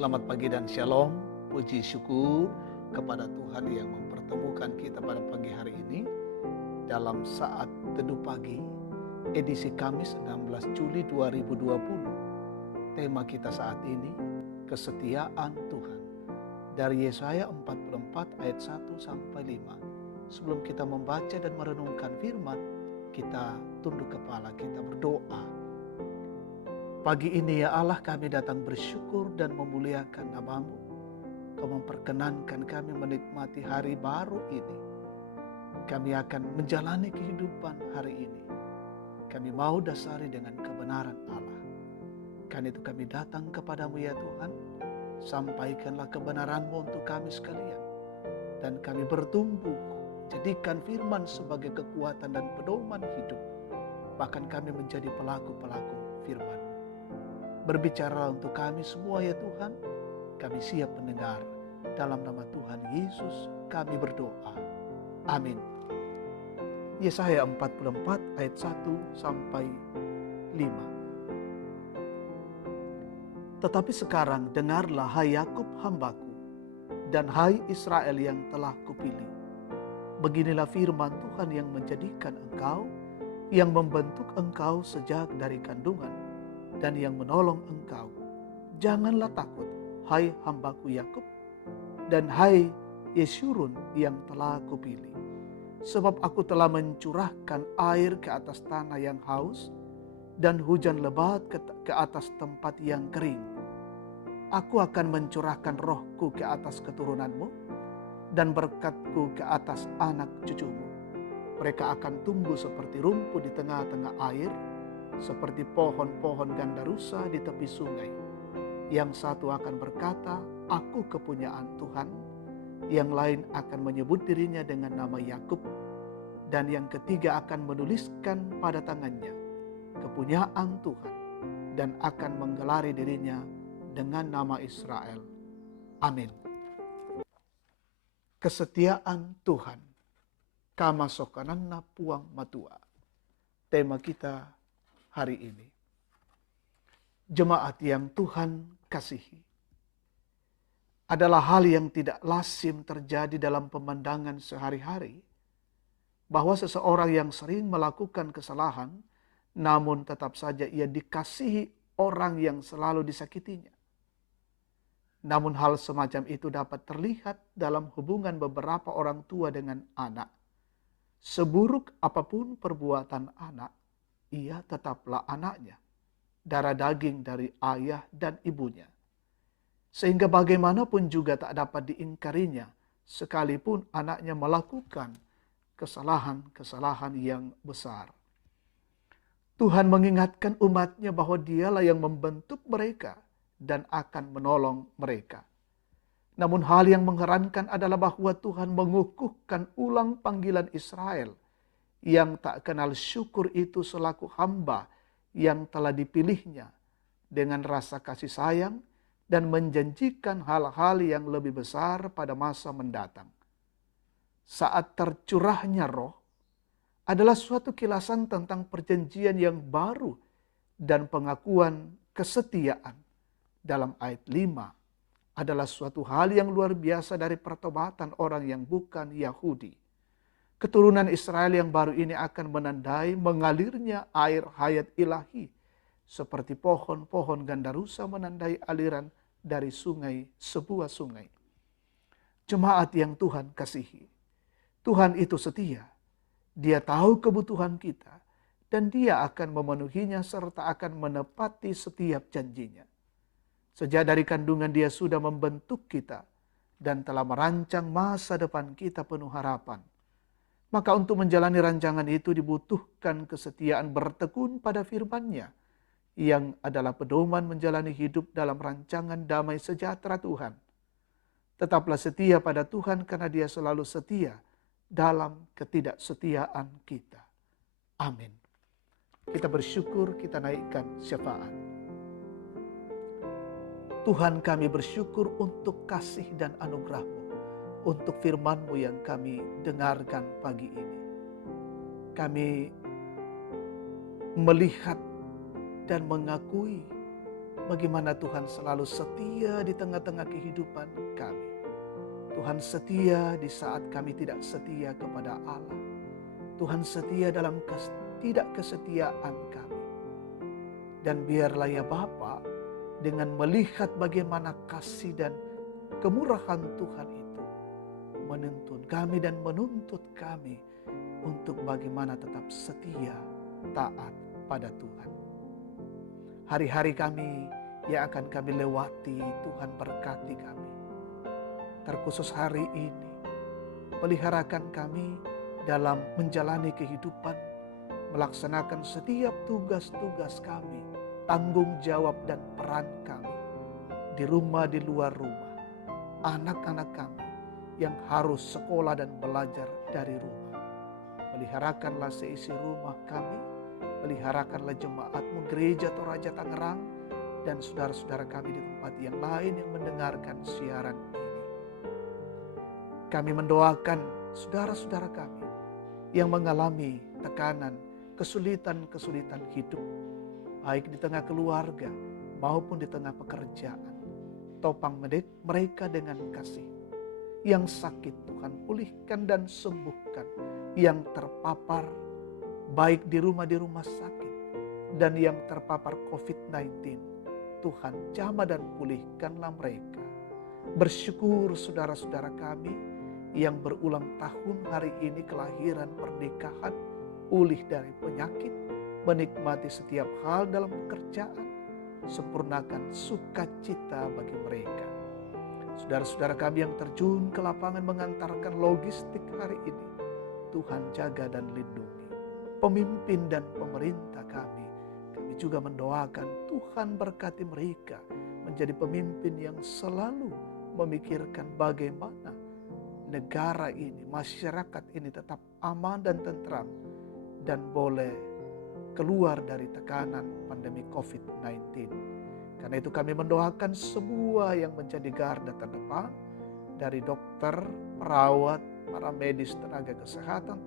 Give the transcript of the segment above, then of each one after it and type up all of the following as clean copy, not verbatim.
Selamat pagi dan shalom. Puji syukur kepada Tuhan yang mempertemukan kita pada pagi hari ini dalam saat teduh pagi edisi Kamis 16 Juli 2020. Tema kita saat ini kesetiaan Tuhan dari Yesaya 44 ayat 1 sampai 5. Sebelum kita membaca dan merenungkan firman, kita tunduk kepala, kita berdoa. Pagi ini ya Allah, kami datang bersyukur dan memuliakan nama-Mu. Kau memperkenankan kami menikmati hari baru ini. Kami akan menjalani kehidupan hari ini. Kami mau dasari dengan kebenaran Allah. Karena itu kami datang kepadamu ya Tuhan. Sampaikanlah kebenaran-Mu untuk kami sekalian. Dan kami bertumbuh. Jadikan firman sebagai kekuatan dan pedoman hidup. Bahkan kami menjadi pelaku-pelaku firman. Berbicara untuk kami semua ya Tuhan. Kami siap mendengar. Dalam nama Tuhan Yesus kami berdoa. Amin. Yesaya 44 ayat 1 sampai 5. Tetapi sekarang dengarlah hai Yakub hambaku, dan hai Israel yang telah kupilih. Beginilah firman Tuhan yang menjadikan engkau, yang membentuk engkau sejak dari kandungan, dan yang menolong engkau. Janganlah takut, hai hambaku Yakub, dan hai Yeshurun yang telah kupilih. Sebab aku telah mencurahkan air ke atas tanah yang haus, dan hujan lebat ke atas tempat yang kering. Aku akan mencurahkan rohku ke atas keturunanmu, dan berkatku ke atas anak cucumu. Mereka akan tumbuh seperti rumput di tengah-tengah air, seperti pohon-pohon gandarusa di tepi sungai. Yang satu akan berkata, aku kepunyaan Tuhan. Yang lain akan menyebut dirinya dengan nama Yakub. Dan yang ketiga akan menuliskan pada tangannya, kepunyaan Tuhan. Dan akan menggelari dirinya dengan nama Israel. Amin. Kesetiaan Tuhan. Kama sokanana puang matua. Tema kita hari ini. Jemaat yang Tuhan kasihi. Adalah hal yang tidak lazim terjadi dalam pemandangan sehari-hari, bahwa seseorang yang sering melakukan kesalahan, namun tetap saja ia dikasihi orang yang selalu disakitinya. Namun hal semacam itu dapat terlihat dalam hubungan beberapa orang tua dengan anak. Seburuk apapun perbuatan anak, ia tetaplah anaknya, darah daging dari ayah dan ibunya. Sehingga bagaimanapun juga tak dapat diingkarinya, sekalipun anaknya melakukan kesalahan-kesalahan yang besar. Tuhan mengingatkan umatnya bahwa dialah yang membentuk mereka dan akan menolong mereka. Namun hal yang mengherankan adalah bahwa Tuhan mengukuhkan ulang panggilan Israel yang tak kenal syukur itu selaku hamba yang telah dipilihnya dengan rasa kasih sayang dan menjanjikan hal-hal yang lebih besar pada masa mendatang. Saat tercurahnya roh adalah suatu kilasan tentang perjanjian yang baru dan pengakuan kesetiaan. Dalam ayat 5 adalah suatu hal yang luar biasa dari pertobatan orang yang bukan Yahudi. Keturunan Israel yang baru ini akan menandai mengalirnya air hayat ilahi, seperti pohon-pohon gandarusa menandai aliran dari sungai, sebuah sungai. Jemaat yang Tuhan kasihi, Tuhan itu setia. Dia tahu kebutuhan kita, dan Dia akan memenuhinya serta akan menepati setiap janjinya. Sejak dari kandungan Dia sudah membentuk kita dan telah merancang masa depan kita penuh harapan. Maka untuk menjalani rancangan itu dibutuhkan kesetiaan bertekun pada firman-Nya yang adalah pedoman menjalani hidup dalam rancangan damai sejahtera Tuhan. Tetaplah setia pada Tuhan karena Dia selalu setia dalam ketidaksetiaan kita. Amin. Kita bersyukur, kita naikkan syafaat. Tuhan, kami bersyukur untuk kasih dan anugerah-Mu, untuk firman-Mu yang kami dengarkan pagi ini. Kami melihat dan mengakui bagaimana Tuhan selalu setia di tengah-tengah kehidupan kami. Tuhan setia di saat kami tidak setia kepada Allah. Tuhan setia dalam ketidakkesetiaan kami. Dan biarlah ya Bapa, dengan melihat bagaimana kasih dan kemurahan Tuhan itu menuntun kami dan menuntut kami untuk bagaimana tetap setia, taat pada Tuhan. Hari-hari kami yang akan kami lewati, Tuhan berkati kami. Terkhusus hari ini, peliharakan kami dalam menjalani kehidupan, melaksanakan setiap tugas-tugas kami, tanggung jawab dan peran kami, di rumah, di luar rumah, anak-anak kami yang harus sekolah dan belajar dari rumah. Peliharakanlah seisi rumah kami, peliharakanlah jemaatmu Gereja Toraja Tangerang, dan saudara-saudara kami di tempat yang lain yang mendengarkan siaran ini. Kami mendoakan saudara-saudara kami yang mengalami tekanan, kesulitan-kesulitan hidup, baik di tengah keluarga maupun di tengah pekerjaan. Topang mereka dengan kasih. Yang sakit Tuhan pulihkan dan sembuhkan. Yang terpapar baik di rumah sakit dan yang terpapar COVID-19, Tuhan jamah dan pulihkanlah mereka. Bersyukur saudara-saudara kami yang berulang tahun hari ini kelahiran pernikahan, pulih dari penyakit, menikmati setiap hal dalam pekerjaan, sempurnakan sukacita bagi mereka. Saudara-saudara kami yang terjun ke lapangan mengantarkan logistik hari ini, Tuhan jaga dan lindungi. Pemimpin dan pemerintah kami juga mendoakan Tuhan berkati mereka menjadi pemimpin yang selalu memikirkan bagaimana negara ini, masyarakat ini tetap aman dan tentram dan boleh keluar dari tekanan pandemi COVID-19. Karena itu kami mendoakan semua yang menjadi garda terdepan, dari dokter, perawat, para medis, tenaga kesehatan,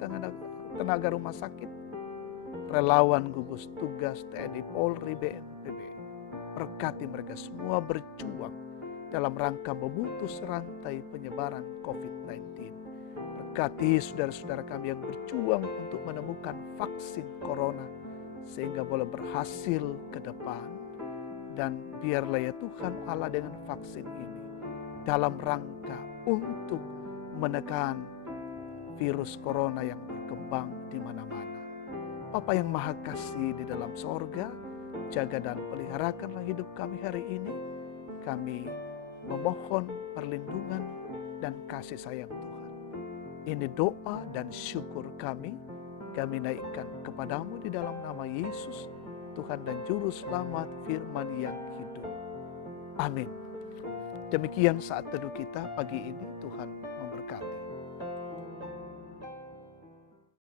tenaga rumah sakit, relawan gugus tugas TNI, Polri, BNPB. Berkati mereka semua berjuang dalam rangka memutus rantai penyebaran COVID-19. Berkati saudara-saudara kami yang berjuang untuk menemukan vaksin corona sehingga boleh berhasil ke depan. Dan biarlah ya Tuhan Allah dengan vaksin ini dalam rangka untuk menekan virus corona yang berkembang di mana-mana. Bapa yang Maha Kasih di dalam sorga, jaga dan peliharakanlah hidup kami hari ini. Kami memohon perlindungan dan kasih sayang Tuhan. Ini doa dan syukur kami naikkan kepadamu di dalam nama Yesus, Tuhan dan Juru Selamat firman yang hidup. Amin. Demikian saat teduh kita pagi ini, Tuhan